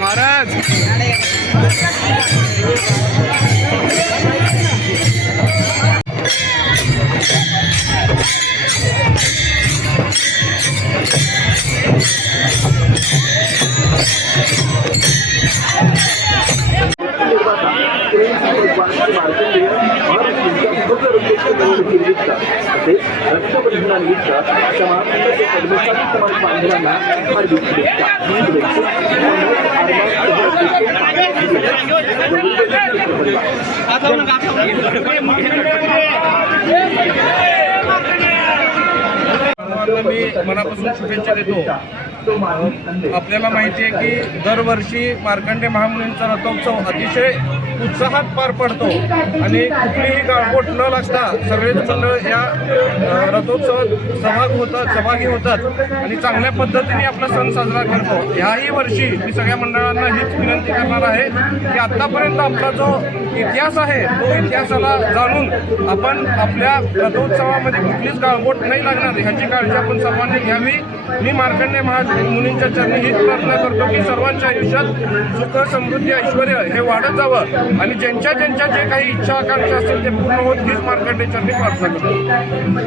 महाराज मी मनापासून शुभेच्छा देतो। आपल्याला माहिती आहे की दरवर्षी मार्कंडे महामुनींचा रथोत्सव अतिशय उत्साहात पार पडतो आणि कुठलीही गाळबोट न लागता सगळेच मंडळ या रथोत्सवात सहभागी होतात आणि चांगल्या पद्धतीने आपला सण साजरा करतो। ह्याही वर्षी मी सगळ्या मंडळांना हीच विनंती करणार आहे की आतापर्यंत आपला जो इतिहास आहे तो इतिहासाला जाणून आपण आपल्या रथोत्सवामध्ये कुठलीच गाळबोट नाही लागणार ह्याची काळजी आपण सर्वांनी घ्यावी। मी मार्कंडे महामुनींच्या चरणी हीच प्रार्थना करतो की सर्वांच्या आयुष्यात सुख समृद्धी ऐश्वर हे वाढत जावं आणि ज्यांच्या जे काही इच्छा आकांक्षा असतील ते पूर्ण होत हीच मार्कंडे चरणी प्रार्थना करतो।